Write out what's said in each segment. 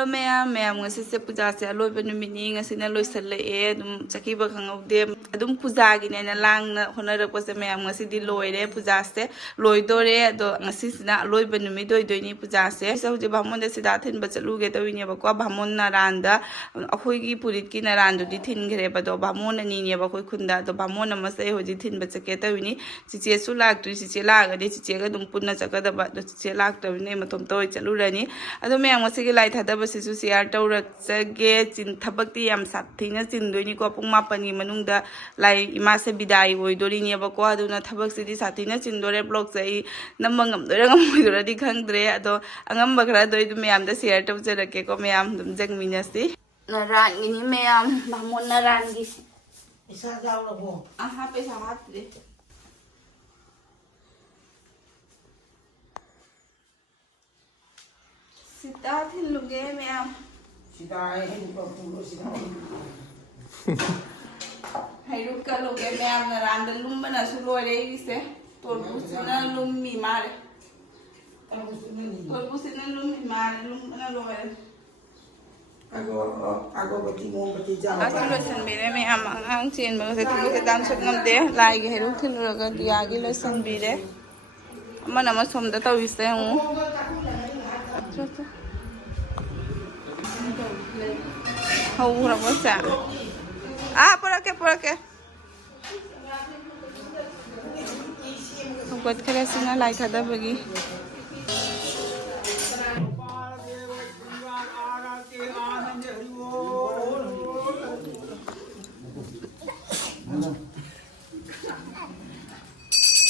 Hello ma'am से पूजा से अलोब नुमिनी लोसल्लए चखीब खंगौदे पूजा की लांगना होनरपसे मैम लोरे पूजा से लोदोरे अलोब नुमिदोनी पूजा से हूँ भामों सिदा थिनब चलूगे तौनेबको भामों नारान अखोगी पुरीत की नारानदुदी थिनग्रेबदो भामों अनीनेब अखोई खुंदा अदो भामों अमसे हूँ थिनब चके तौनी चिचेसु लाक्ट्री चिचे लागदी चिचेगा पुनः चकदब चिचे लाक्टबने मतोम तो चलूरनी अदो मैम की लाई थादबसिसु शेयर तौरचगे थबक्ति याम साथीना चिंदोइनिको पुंग मापनगी मनुंगदा लाई इमासे बिदाई ओइदोरिनेबको अदुना थबक्सिदि साथीना चिंदोरे ब्लॉग से नम्ब ngamdoira ngammoidoradi khangdre ado angamba khara doidu ma'am share तौजरकेको मैम जगमिनसी नारायणी मैम भामोन नारायणगी पैसा जाओ हाँ पैसा हाथरे सीता थिलुगे मैम सीधा है पुरो सीधा हैरुक का लोगे मैम नारायण लुम्बना सुलोरे इसे तोरबुसना लुम्मी मारे तोरबुसना लुम्मी मारे लुम्बना लोरे आगो बती मोमबती जाओ लोसन बिरे मैम आंग चेन बगसे तुलुके दान सकनमदे लाइगे हैरुक थिलुरगा दियागी लोसन बिरे अमन अम सोमदा तविसे हूँ हौरबसा पड़के हौगतखरे सिना लाइ थादबगी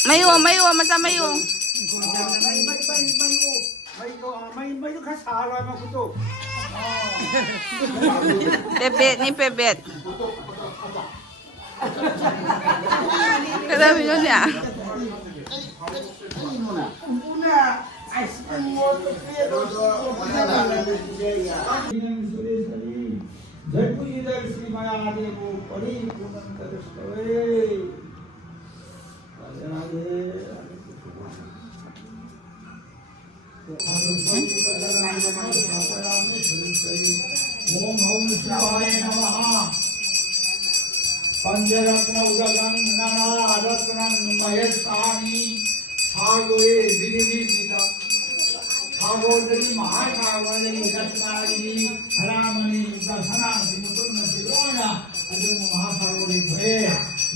मयो मचा मयो पेबेट kada video niya पंचरत्न उदगं नानारत्नं महेशानि सागरे विधिविदितं सागोदरी महासागरी रत्नागिरी हरामणि दशनासि मुकुन्नसिरोया अदुम महासागरी भये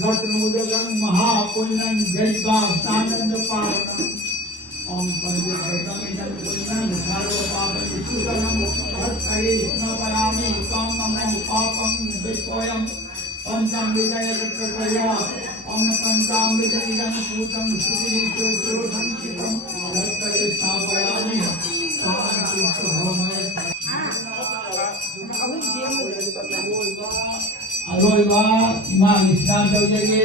रत्न उदगं महापुण्यं जयिता सानंद पावनं ओम पंचरत्नं इदं पुण्यं सर्वपापनि सुतनं हत्करे स्मपयामि तं नमो पापं विस्मयं पंचामृतय तत्त्वया ओम पंचामृत इदं सूतं सुतिरितो सुरतं चितं तत्त्वये स्थापयामि शांति होमय अरोइबा इमा स्नान तौजगे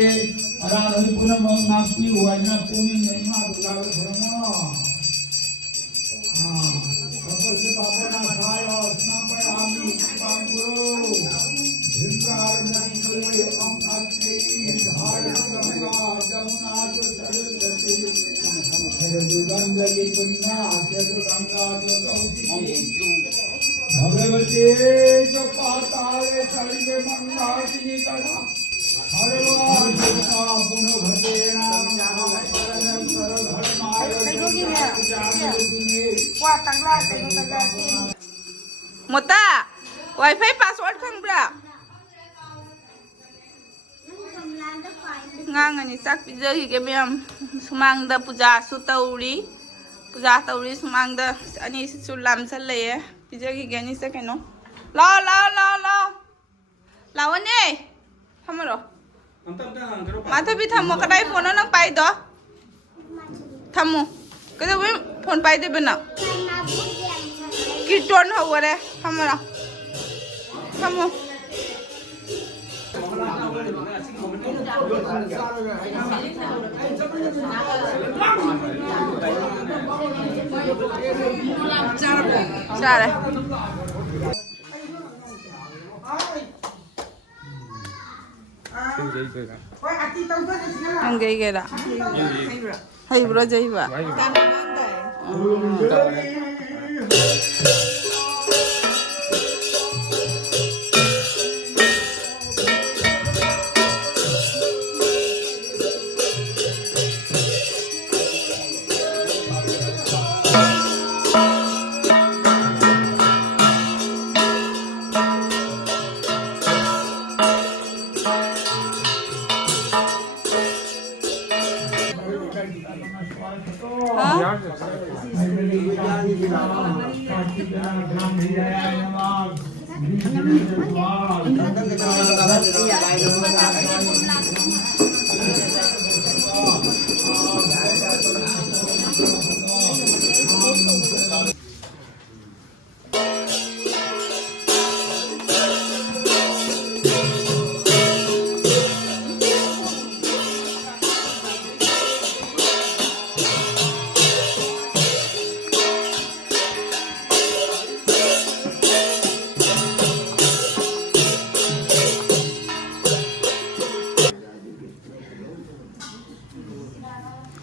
अराधनि पुनः नास्ति वज्र पुनि महिमा दुर्गा धर्म हां भगवत पापना खाय स्नापयामि पांगुरु भिंगार नदी ओम अक्षय धार गंगा जमुना जो सरस्वती दुर्गंगा ये पुण्य जो गंगा जो कौशिकी भगवते जो पाताले सर्वे मंगासिनी कला हर बार जितना पुनः भजे नाम शरणं सर्वधर्माय वा तंगला तंगला मोता वाईफाई पासवर्ड खंगब्रा ngang sak pijagi ke ma'am sumang da puja su tauri sumang da ani su lam sal le pijagi ke ni sa keno la ne hamaro matha bi thammo kadai phone nang pai do thammo kada we phone pai de bena kirton haware hamara thammo Cara. Ang gay dah. Hai bro jai ba.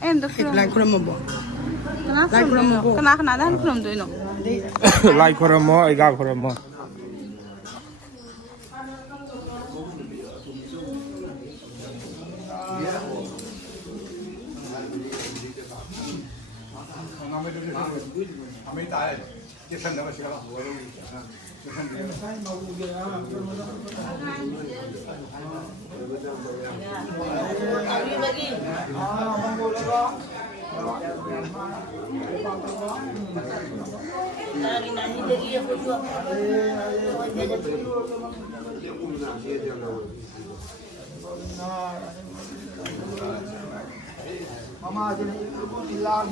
Enda from. Like kurang mo. Like from mo. Kana dan from do no. Like koramo, I got koramo. Mama jadi ibu hilang.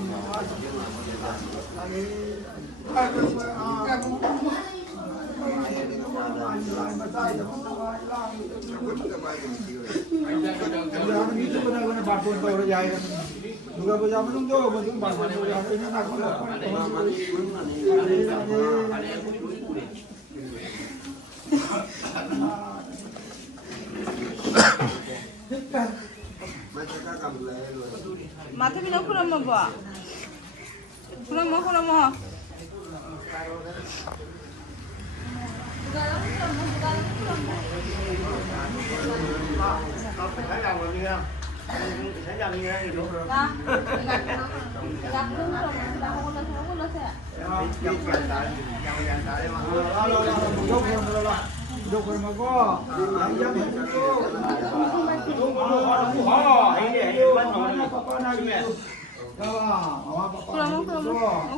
Mata mina from mo ba? From mo.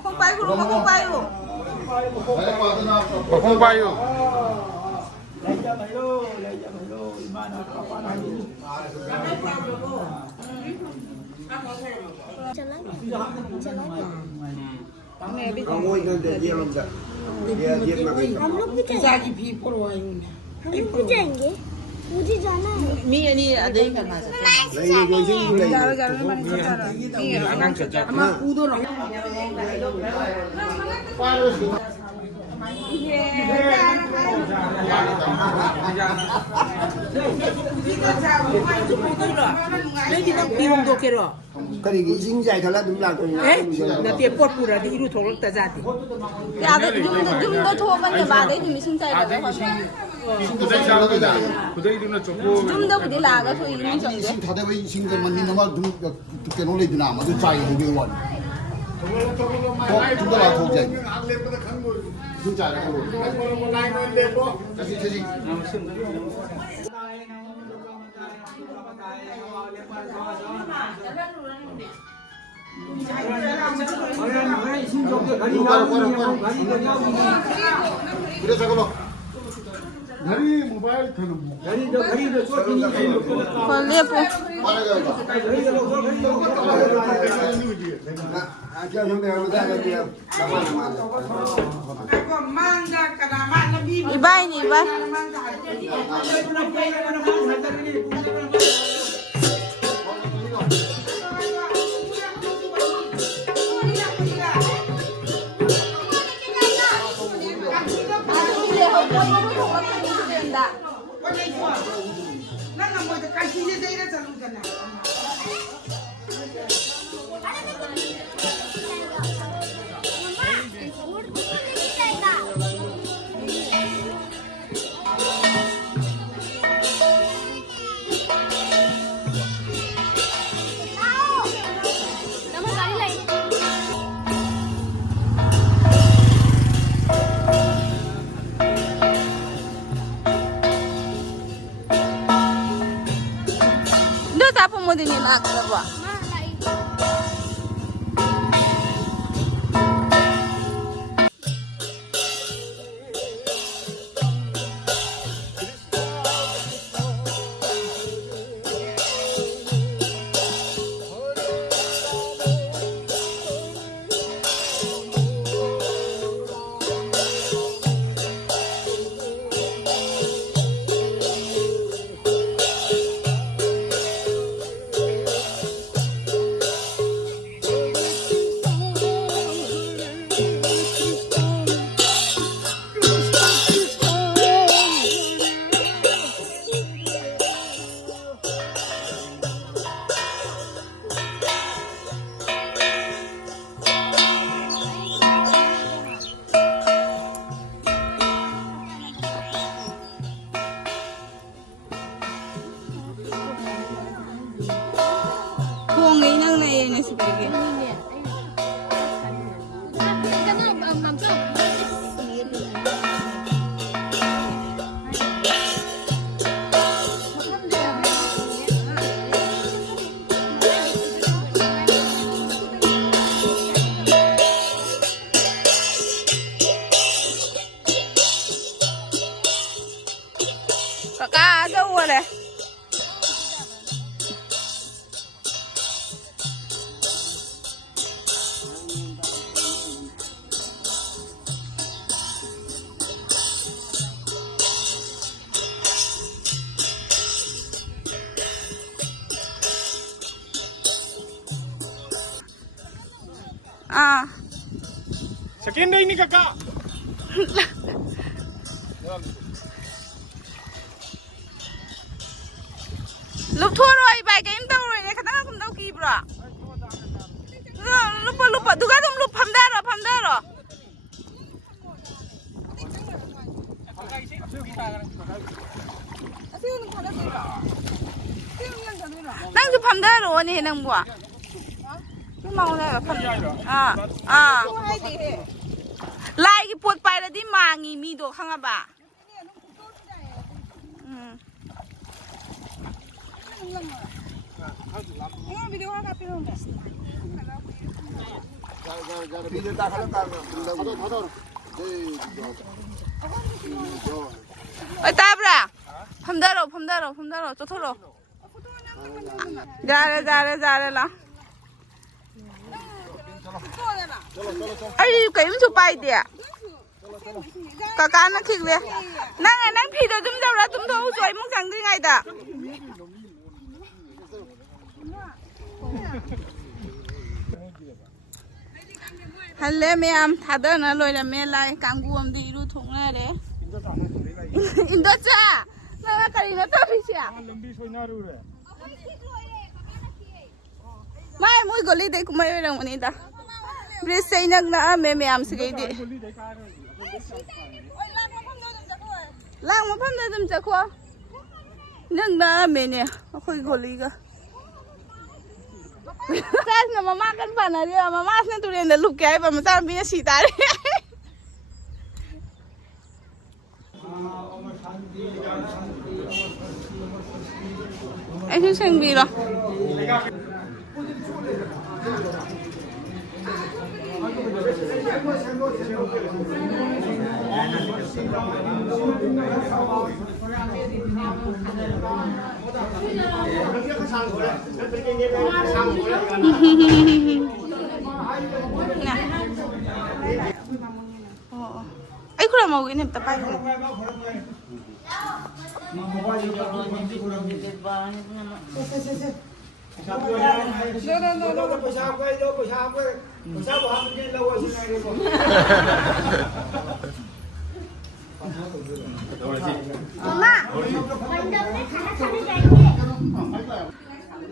Không bay luôn. Không bay luôn. हम लोग भी जाएंगे मुझे जाना है Kali izin jai kalau dulu lah. Nanti pot pura di iru tolong terjadi. Ya ada jumlah thoban ya bade jumlah sungcai ada apa? jumlah budi laga so ini 이신 sungcai. 다대와 이신 것만 니나마 두 개놀래 주나 아마 두 짜이 해배원 두더라 도자 진짜 알고 다시 다시 그래 잠깐만 다리 모바일 켜는 뭐 Kon lepo. Ibai ni ibai. Ndio tapo mo din ina ba? ꯂꯩꯅꯦ ꯁꯤꯗꯒꯤ Kaka aja boleh. Ah. Sekian dah ini kakak. Lup thua rồi, bài cái em đâu rồi này, khả năng không đâu kịp rồi. Lup, đúng cái lup phàm đa rồi. Đang chụp phàm đa rồi này năng bùa. Cái màu này là phàm. Lại cái bột bài là đi mà nghỉ mi đồ khang à bà. Video tak kalau kan. Ôi ta bra. Phàm đa rồi, cho thôi rồi. Ra đây là. Ai cái em chụp bài đi. Kakak nak kik dia. Nang video tum jauh lah tum tahu cuy mung sang di ngai dah. Halle me am thada na loi la me lai kanggu am di ru thong na re. Indo cha. Na kari na ta bi sia. Lambi soina ru re. Mai mui goli dei kumai rang mani da. Bri sei nak na me am sigai di. Lang mà pham đây tụm chả khoa, nâng đá mẹ nè, khơi goli cả. Sao mà mama kan pan à đi, mama nên tụi nên lục cái và mà sao bây giờ xì ta đi. Anh chưa xem gì rồi. Ay kurang mau ini tapi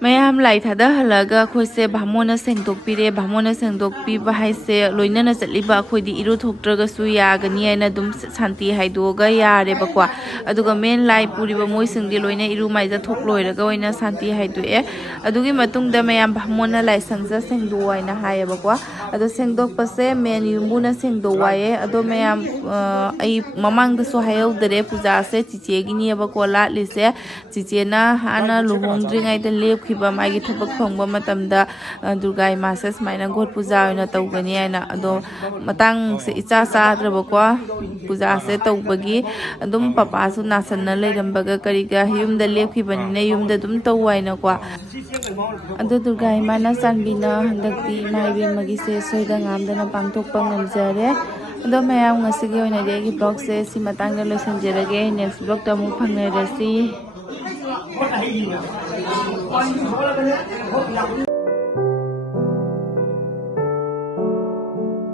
Mayam lai thada halaga khoi se bhamona sengdok pire bhamona sengdok pi bahai se loina na chaliba khoi di iru thoktraga su ya gani aina dum santi haidoga yare bakwa aduga men lai puri ba moi singdi loina iru mai ja thok loiraga oina santi haidu e adugi matung da mayam bhamona lai sangja sengdo aina haye bakwa adu sengdok pase men yumbuna sengdo waye adu mayam ai mamang da so hayau dare puja se chiche gini bakwa la lise chiche na hana luhongdri ngai da lep khiba mai gi thapak phongba matamda durga masas maina god puja oina tawgani aina ado matang se icha sa drabakwa puja se tawbagi adum papa su nasanna leirambaga kariga yumda lep khibani ne yumda dum tawaina kwa ado durga mana sanbina handakti mai be magi se soida ngamdana pangthokpa ngamjare ado mayam ngasigi oina de gi blog se si matangda losanjerage next blog ta mu phangnai rasi